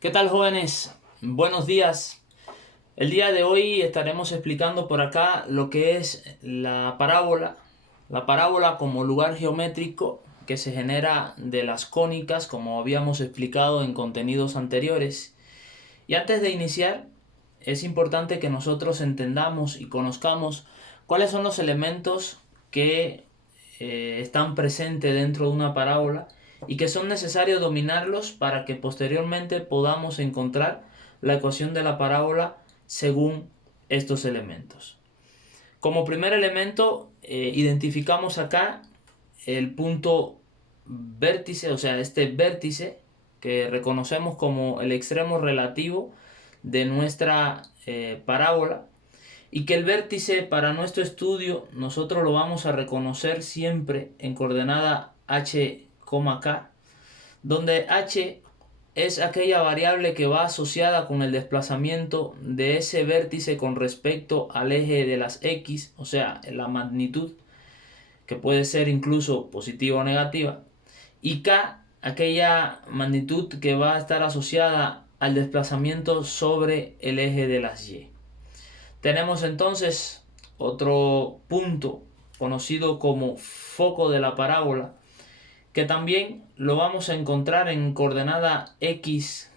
¿Qué tal, jóvenes? Buenos días. El día de hoy estaremos explicando por acá lo que es la parábola. La parábola como lugar geométrico que se genera de las cónicas, como habíamos explicado en contenidos anteriores. Y antes de iniciar, es importante que nosotros entendamos y conozcamos cuáles son los elementos que están presentes dentro de una parábola y que son necesarios dominarlos para que posteriormente podamos encontrar la ecuación de la parábola según estos elementos. Como primer elemento, identificamos acá el punto vértice, o sea, este vértice que reconocemos como el extremo relativo de nuestra parábola, y que el vértice para nuestro estudio nosotros lo vamos a reconocer siempre en coordenada h, k, donde h es aquella variable que va asociada con el desplazamiento de ese vértice con respecto al eje de las x, o sea, la magnitud, que puede ser incluso positiva o negativa, y k, aquella magnitud que va a estar asociada al desplazamiento sobre el eje de las y. Tenemos entonces otro punto conocido como foco de la parábola, que también lo vamos a encontrar en coordenada x,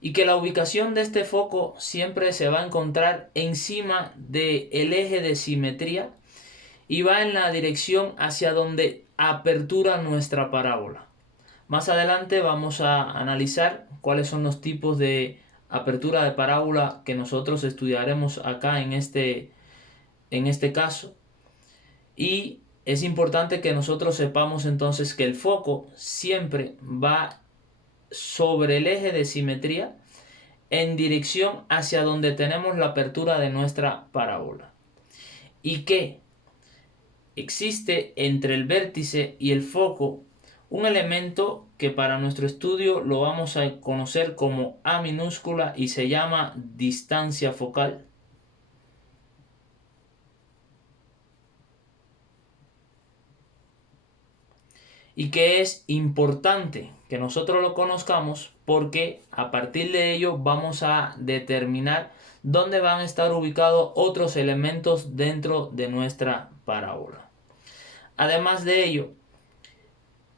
y que la ubicación de este foco siempre se va a encontrar encima del eje de simetría y va en la dirección hacia donde apertura nuestra parábola. Más adelante vamos a analizar cuáles son los tipos de apertura de parábola que nosotros estudiaremos acá en este caso. Y es importante que nosotros sepamos entonces que el foco siempre va sobre el eje de simetría en dirección hacia donde tenemos la apertura de nuestra parábola. Y que existe entre el vértice y el foco un elemento que para nuestro estudio lo vamos a conocer como A minúscula y se llama distancia focal. Y que es importante que nosotros lo conozcamos porque a partir de ello vamos a determinar dónde van a estar ubicados otros elementos dentro de nuestra parábola. Además de ello,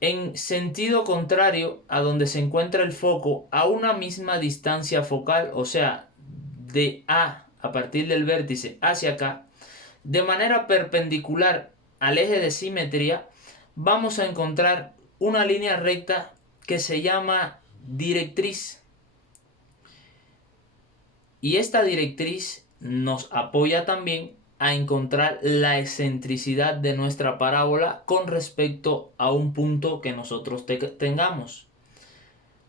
en sentido contrario a donde se encuentra el foco, a una misma distancia focal, o sea, de a partir del vértice hacia acá, de manera perpendicular al eje de simetría, vamos a encontrar una línea recta que se llama directriz. Y esta directriz nos apoya también a encontrar la excentricidad de nuestra parábola con respecto a un punto que nosotros tengamos.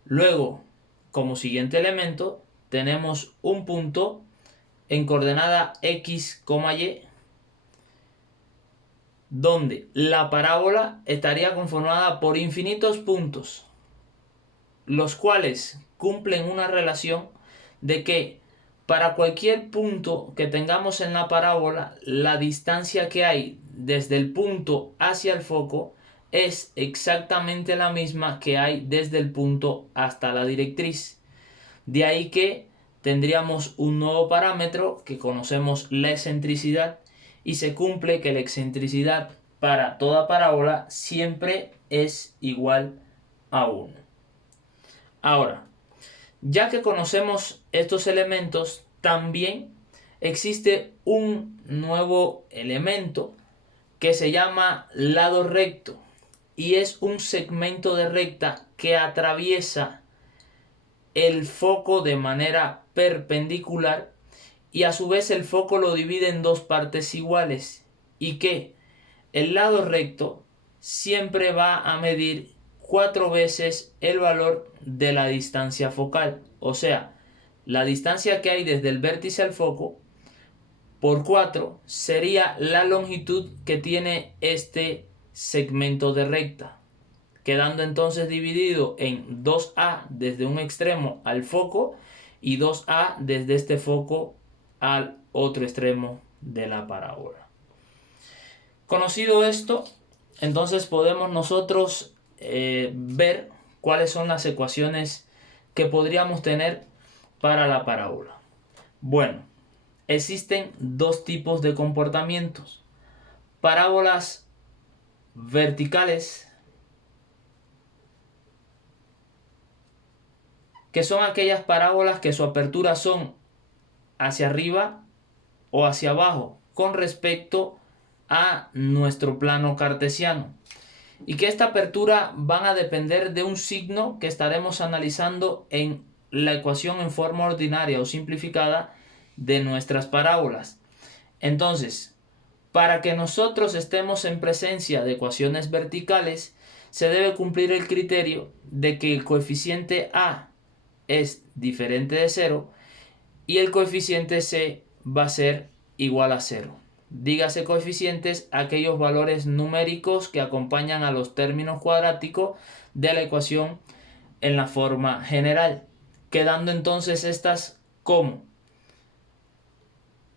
Luego, como siguiente elemento, tenemos un punto en coordenada x, y, donde la parábola estaría conformada por infinitos puntos, los cuales cumplen una relación de que para cualquier punto que tengamos en la parábola, la distancia que hay desde el punto hacia el foco es exactamente la misma que hay desde el punto hasta la directriz. De ahí que tendríamos un nuevo parámetro que conocemos la excentricidad, y se cumple que la excentricidad para toda parábola siempre es igual a 1. Ahora, ya que conocemos estos elementos, también existe un nuevo elemento que se llama lado recto, y es un segmento de recta que atraviesa el foco de manera perpendicular, y a su vez el foco lo divide en dos partes iguales, y que el lado recto siempre va a medir 4 veces el valor de la distancia focal, o sea, la distancia que hay desde el vértice al foco por 4 sería la longitud que tiene este segmento de recta, quedando entonces dividido en 2a desde un extremo al foco y 2a desde este foco al otro extremo de la parábola. Conocido esto, entonces podemos nosotros ver cuáles son las ecuaciones que podríamos tener para la parábola? Bueno, existen dos tipos de comportamientos. Parábolas verticales, que son aquellas parábolas que su apertura son hacia arriba o hacia abajo con respecto a nuestro plano cartesiano, y que esta apertura van a depender de un signo que estaremos analizando en la ecuación en forma ordinaria o simplificada de nuestras parábolas. Entonces, para que nosotros estemos en presencia de ecuaciones verticales, se debe cumplir el criterio de que el coeficiente A es diferente de 0 y el coeficiente C va a ser igual a 0. Dígase coeficientes aquellos valores numéricos que acompañan a los términos cuadráticos de la ecuación en la forma general, quedando entonces estas como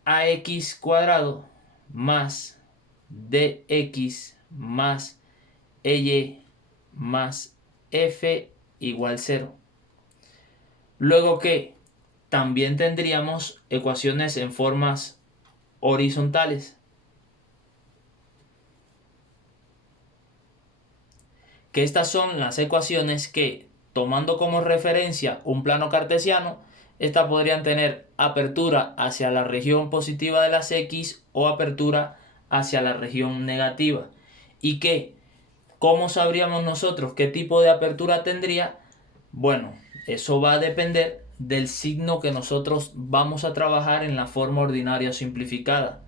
ax cuadrado más dx más ey más f igual 0. Luego que también tendríamos ecuaciones en formas horizontales, que estas son las ecuaciones que, tomando como referencia un plano cartesiano, estas podrían tener apertura hacia la región positiva de las x o apertura hacia la región negativa. Y que, ¿cómo sabríamos nosotros qué tipo de apertura tendría? Bueno, eso va a depender del signo que nosotros vamos a trabajar en la forma ordinaria simplificada.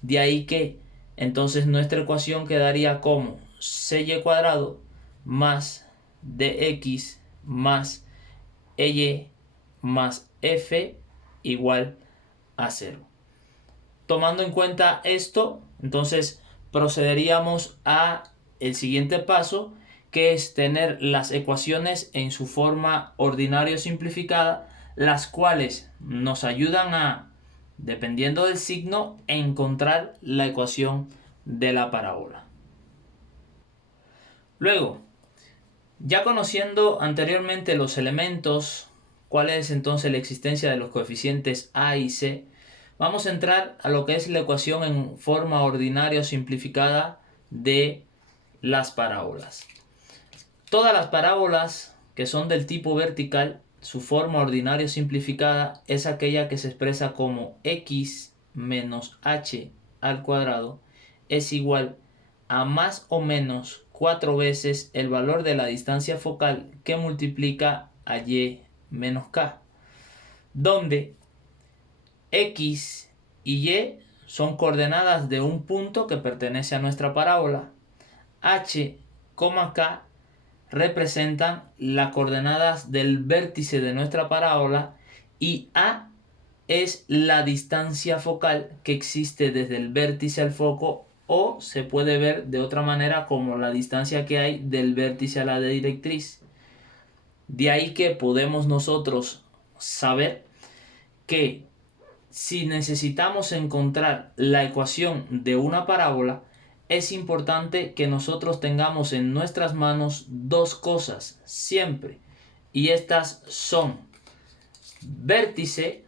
De ahí que entonces nuestra ecuación quedaría como cy cuadrado más dx más ey más f igual a 0. Tomando en cuenta esto, entonces procederíamos a el siguiente paso, que es tener las ecuaciones en su forma ordinaria simplificada, las cuales nos ayudan a, dependiendo del signo, encontrar la ecuación de la parábola. Luego, ya conociendo anteriormente los elementos, cuál es entonces la existencia de los coeficientes a y c, vamos a entrar a lo que es la ecuación en forma ordinaria o simplificada de las parábolas. Todas las parábolas que son del tipo vertical, su forma ordinaria o simplificada es aquella que se expresa como x menos h al cuadrado es igual a más o menos 4 veces el valor de la distancia focal que multiplica a y menos k, donde x y y son coordenadas de un punto que pertenece a nuestra parábola, h, k representan las coordenadas del vértice de nuestra parábola y a es la distancia focal que existe desde el vértice al foco, o se puede ver de otra manera como la distancia que hay del vértice a la directriz. De ahí que podemos nosotros saber que si necesitamos encontrar la ecuación de una parábola, es importante que nosotros tengamos en nuestras manos dos cosas siempre, y estas son vértice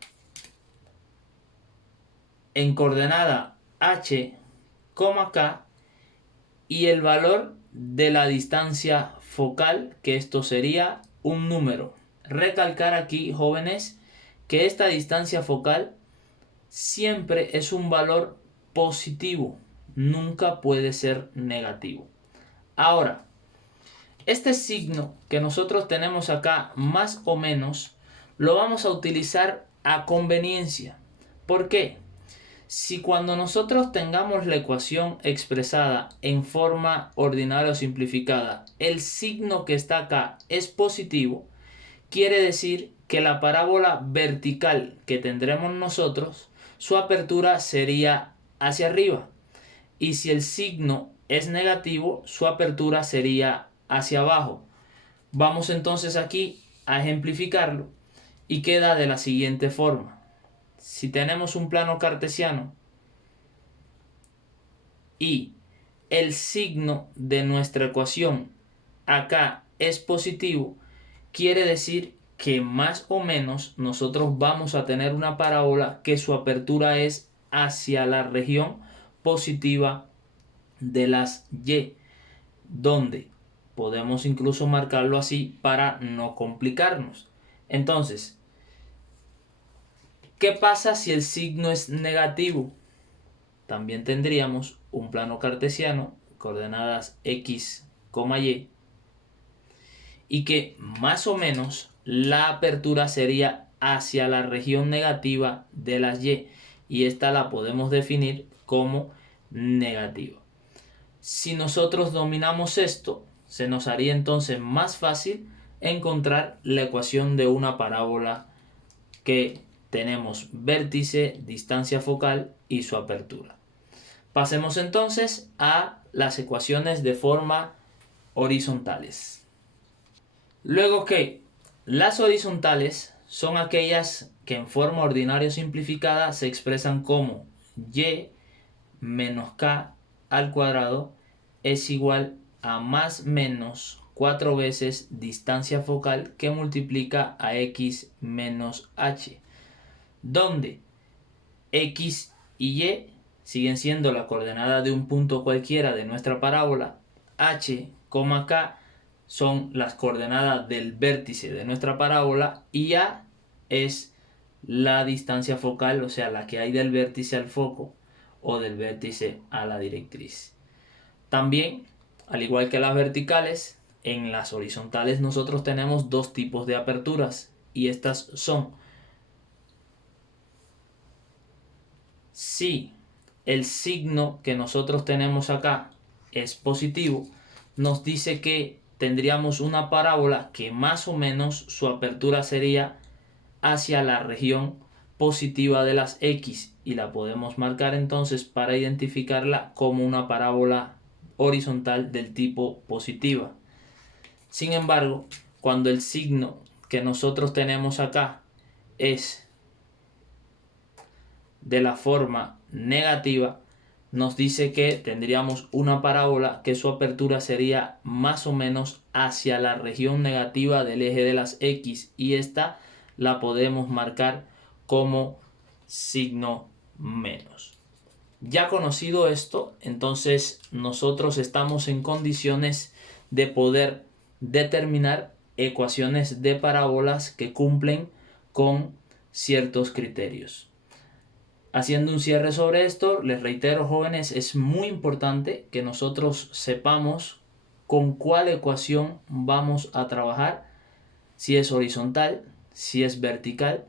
en coordenada h, k y el valor de la distancia focal, que esto sería un número. Recalcar aquí, jóvenes, que esta distancia focal siempre es un valor positivo, nunca puede ser negativo. Ahora, este signo que nosotros tenemos acá, más o menos, lo vamos a utilizar a conveniencia. ¿Por qué? Si cuando nosotros tengamos la ecuación expresada en forma ordinaria o simplificada, el signo que está acá es positivo, quiere decir que la parábola vertical que tendremos nosotros, su apertura sería hacia arriba. Y si el signo es negativo, su apertura sería hacia abajo. Vamos entonces aquí a ejemplificarlo y queda de la siguiente forma. Si tenemos un plano cartesiano y el signo de nuestra ecuación acá es positivo, quiere decir que más o menos nosotros vamos a tener una parábola que su apertura es hacia la región positiva de las Y, donde podemos incluso marcarlo así para no complicarnos. Entonces, ¿qué pasa si el signo es negativo? También tendríamos un plano cartesiano, coordenadas x, y, y que más o menos la apertura sería hacia la región negativa de las y esta la podemos definir como negativa. Si nosotros dominamos esto, se nos haría entonces más fácil encontrar la ecuación de una parábola que tenemos vértice, distancia focal y su apertura. Pasemos entonces a las ecuaciones de forma horizontales. Luego que las horizontales son aquellas que en forma ordinaria o simplificada se expresan como y menos k al cuadrado es igual a más menos 4 veces distancia focal que multiplica a x menos h, donde x y y siguen siendo la coordenada de un punto cualquiera de nuestra parábola, h, k son las coordenadas del vértice de nuestra parábola y a es la distancia focal, o sea, la que hay del vértice al foco o del vértice a la directriz. También, al igual que las verticales, en las horizontales nosotros tenemos dos tipos de aperturas y estas son: si el signo que nosotros tenemos acá es positivo, nos dice que tendríamos una parábola que más o menos su apertura sería hacia la región positiva de las x y la podemos marcar entonces para identificarla como una parábola horizontal del tipo positiva. Sin embargo, cuando el signo que nosotros tenemos acá es de la forma negativa, nos dice que tendríamos una parábola que su apertura sería más o menos hacia la región negativa del eje de las x y esta la podemos marcar como signo menos. Ya conocido esto, entonces nosotros estamos en condiciones de poder determinar ecuaciones de parábolas que cumplen con ciertos criterios. Haciendo un cierre sobre esto, les reitero, jóvenes, es muy importante que nosotros sepamos con cuál ecuación vamos a trabajar, si es horizontal, si es vertical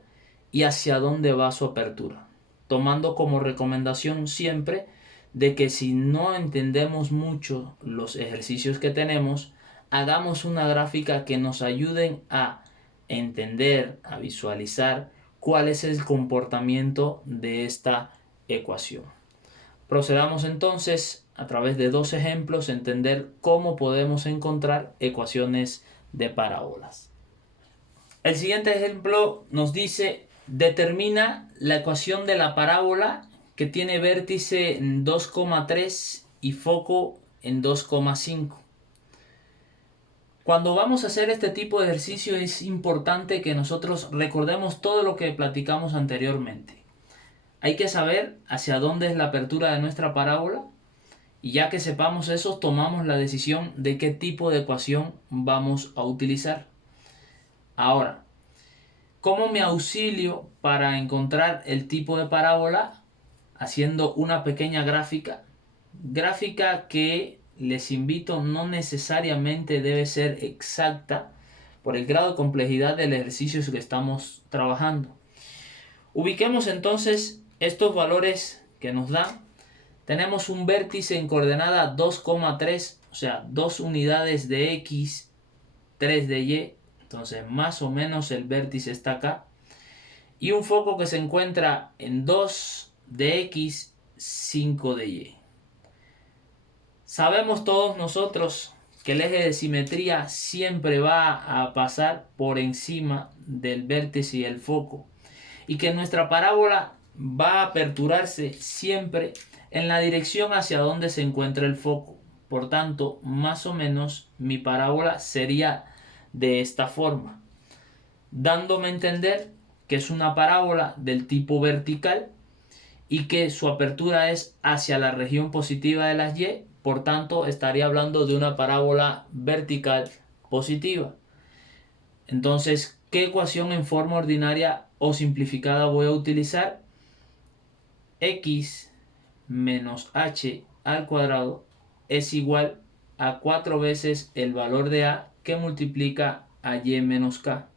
y hacia dónde va su apertura. Tomando como recomendación siempre de que si no entendemos mucho los ejercicios que tenemos, hagamos una gráfica que nos ayuden a entender, a visualizar cuál es el comportamiento de esta ecuación. Procedamos entonces a través de dos ejemplos a entender cómo podemos encontrar ecuaciones de parábolas. El siguiente ejemplo nos dice: determina la ecuación de la parábola que tiene vértice en 2,3 y foco en 2,5. Cuando vamos a hacer este tipo de ejercicio es importante que nosotros recordemos todo lo que platicamos anteriormente. Hay que saber hacia dónde es la apertura de nuestra parábola y ya que sepamos eso, tomamos la decisión de qué tipo de ecuación vamos a utilizar. Ahora, ¿cómo me auxilio para encontrar el tipo de parábola? Haciendo una pequeña gráfica. Gráfica que les invito no necesariamente debe ser exacta por el grado de complejidad del ejercicio que estamos trabajando. Ubiquemos entonces estos valores que nos dan. Tenemos un vértice en coordenada 2,3, o sea, 2 unidades de x, 3 de y. Entonces más o menos el vértice está acá. Y un foco que se encuentra en 2 de x, 5 de y. Sabemos todos nosotros que el eje de simetría siempre va a pasar por encima del vértice y el foco, y que nuestra parábola va a aperturarse siempre en la dirección hacia donde se encuentra el foco. Por tanto, más o menos mi parábola sería de esta forma. dándome a entender que es una parábola del tipo vertical y que su apertura es hacia la región positiva de las y, por tanto estaría hablando de una parábola vertical positiva. Entonces, ¿qué ecuación en forma ordinaria o simplificada voy a utilizar? X menos h al cuadrado es igual a 4 veces el valor de a que multiplica a y menos k.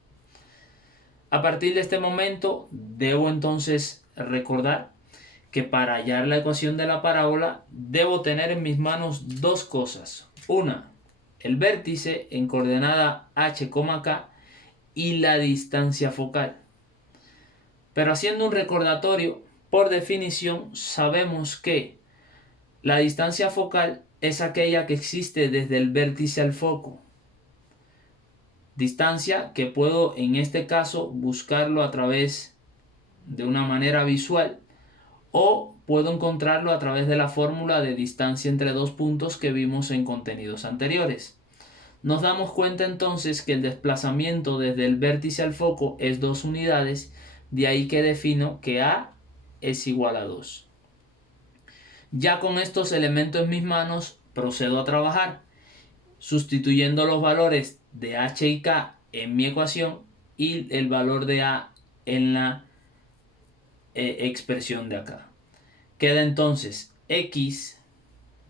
A partir de este momento, debo entonces recordar que para hallar la ecuación de la parábola debo tener en mis manos dos cosas. Una, el vértice en coordenada h, k y la distancia focal. Pero haciendo un recordatorio, por definición sabemos que la distancia focal es aquella que existe desde el vértice al foco. Distancia que puedo en este caso buscarlo a través de una manera visual o puedo encontrarlo a través de la fórmula de distancia entre dos puntos que vimos en contenidos anteriores. Nos damos cuenta entonces que el desplazamiento desde el vértice al foco es 2 unidades, de ahí que defino que a es igual a 2. Ya con estos elementos en mis manos procedo a trabajar, sustituyendo los valores de h y k en mi ecuación y el valor de a en la expresión de acá. Queda entonces x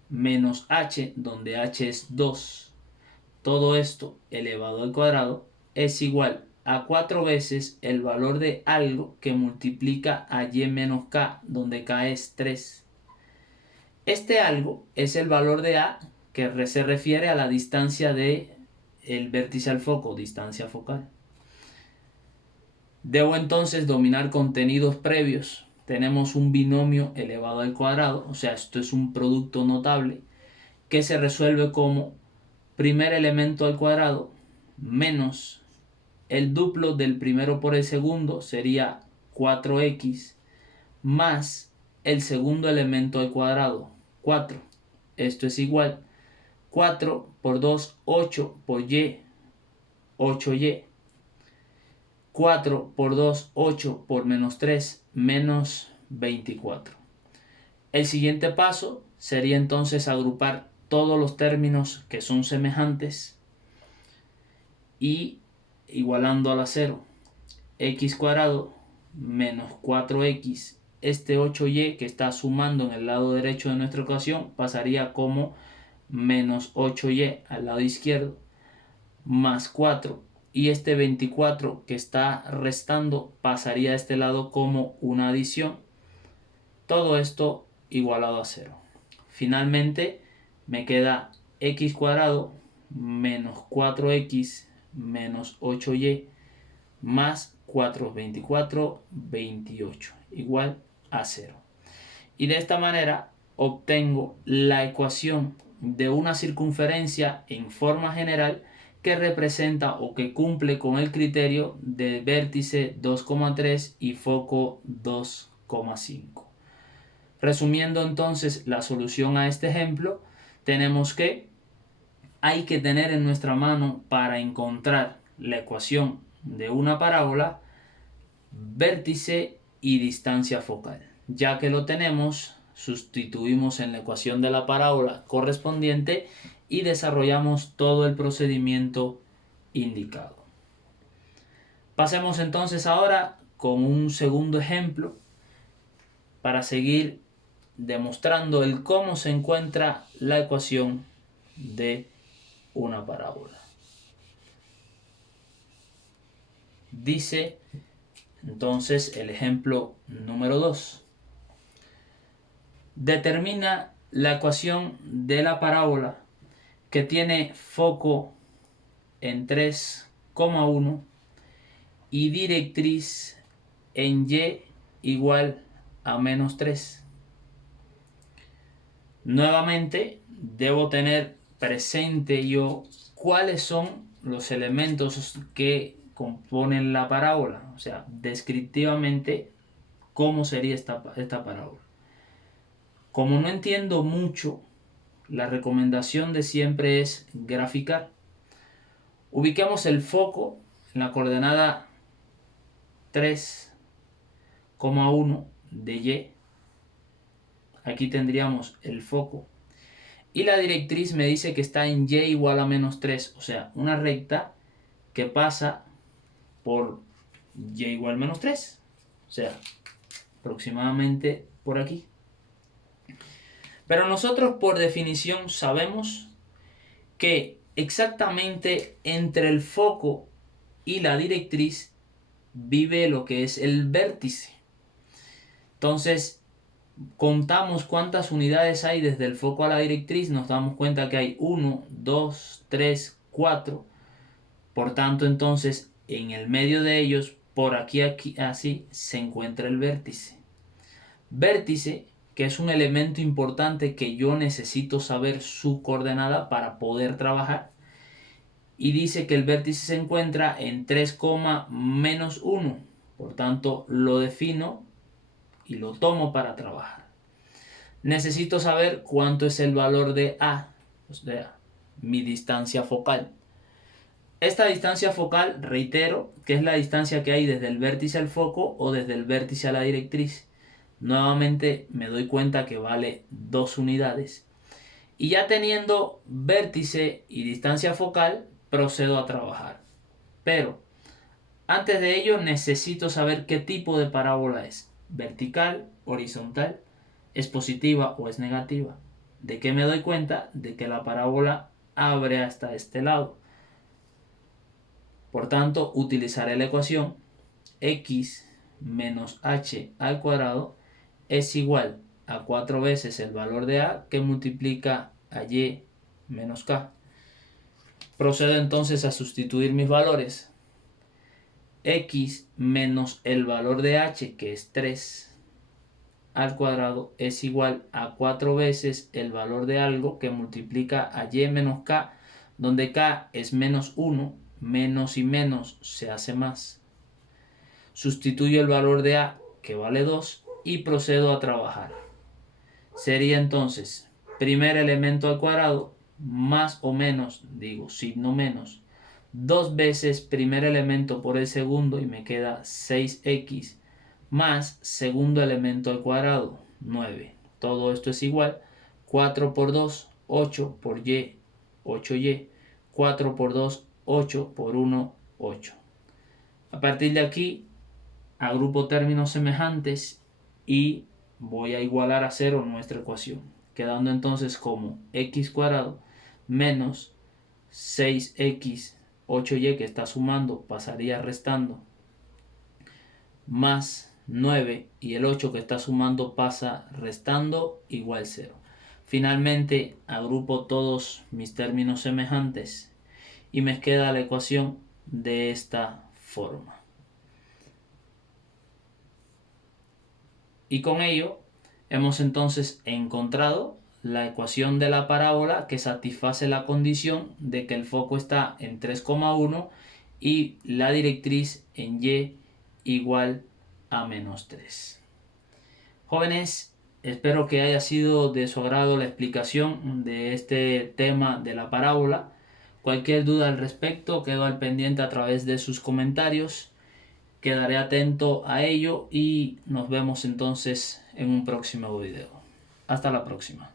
menos h, donde h es 2, todo esto elevado al cuadrado, es igual a 4 veces el valor de algo que multiplica a y menos k, donde k es 3. Este algo es el valor de a que se refiere a la distancia de el vértice al foco, distancia focal. Debo entonces dominar contenidos previos. Tenemos un binomio elevado al cuadrado, o sea, esto es un producto notable que se resuelve como primer elemento al cuadrado menos el duplo del primero por el segundo, sería 4x, más el segundo elemento al cuadrado, 4. Esto es igual 4 por 2, 8 por y, 8y. 4 por 2, 8 por menos 3, menos 24. El siguiente paso sería entonces agrupar todos los términos que son semejantes y igualando a la 0. X cuadrado menos 4x. Este 8y que está sumando en el lado derecho de nuestra ecuación pasaría como menos 8y al lado izquierdo más 4. Y este 24 que está restando pasaría a este lado como una adición. Todo esto igualado a 0. Finalmente me queda x cuadrado menos 4x menos 8y más 4, 24, 28 igual a 0. Y de esta manera obtengo la ecuación de una circunferencia en forma general que representa o que cumple con el criterio de vértice 2,3 y foco 2,5. Resumiendo entonces la solución a este ejemplo, tenemos que hay que tener en nuestra mano para encontrar la ecuación de una parábola vértice y distancia focal. Ya que lo tenemos, sustituimos en la ecuación de la parábola correspondiente y desarrollamos todo el procedimiento indicado. Pasemos entonces ahora con un segundo ejemplo para seguir demostrando el cómo se encuentra la ecuación de una parábola. Dice entonces el ejemplo número 2. Determina la ecuación de la parábola que tiene foco en 3,1 y directriz en y igual a menos 3. Nuevamente debo tener presente yo cuáles son los elementos que componen la parábola, o sea, descriptivamente cómo sería esta parábola. Como no entiendo mucho, la recomendación de siempre es graficar. Ubiquemos el foco en la coordenada 3,1 de Y. Aquí tendríamos el foco. Y la directriz me dice que está en Y igual a menos 3. O sea, una recta que pasa por Y igual a menos 3. O sea, aproximadamente por aquí. Pero nosotros por definición sabemos que exactamente entre el foco y la directriz vive lo que es el vértice. Entonces, contamos cuántas unidades hay desde el foco a la directriz, nos damos cuenta que hay 1, 2, 3, 4. Por tanto, entonces, en el medio de ellos, por aquí, así, se encuentra el vértice. Vértice, que es un elemento importante que yo necesito saber su coordenada para poder trabajar. Y dice que el vértice se encuentra en 3, menos 1. Por tanto, lo defino y lo tomo para trabajar. Necesito saber cuánto es el valor de A, o sea, mi distancia focal. Esta distancia focal, reitero, que es la distancia que hay desde el vértice al foco o desde el vértice a la directriz. Nuevamente me doy cuenta que vale 2 unidades. Y ya teniendo vértice y distancia focal, procedo a trabajar. Pero antes de ello necesito saber qué tipo de parábola es. Vertical, horizontal, es positiva o es negativa. ¿De qué me doy cuenta? De que la parábola abre hasta este lado. Por tanto, utilizaré la ecuación x menos h al cuadrado es igual a 4 veces el valor de a que multiplica a y menos k. Procedo entonces a sustituir mis valores. X menos el valor de h, que es 3 al cuadrado, es igual a 4 veces el valor de algo que multiplica a y menos k, donde k es menos 1, menos y menos se hace más. Sustituyo el valor de a, que vale 2, y procedo a trabajar. Sería entonces primer elemento al cuadrado más o menos, digo signo menos, 2 veces primer elemento por el segundo y me queda 6x más segundo elemento al cuadrado, 9. Todo esto es igual, 4 por 2, 8 por y, 8y, 4 por 2, 8 por 1, 8. A partir de aquí agrupo términos semejantes y voy a igualar a 0 nuestra ecuación, quedando entonces como x cuadrado menos 6x 8y que está sumando pasaría restando más 9 y el 8 que está sumando pasa restando igual 0. Finalmente agrupo todos mis términos semejantes y me queda la ecuación de esta forma. Y con ello hemos entonces encontrado la ecuación de la parábola que satisface la condición de que el foco está en 3,1 y la directriz en y igual a menos 3. Jóvenes, espero que haya sido de su agrado la explicación de este tema de la parábola. Cualquier duda al respecto quedo al pendiente a través de sus comentarios. Quedaré atento a ello y nos vemos entonces en un próximo video. Hasta la próxima.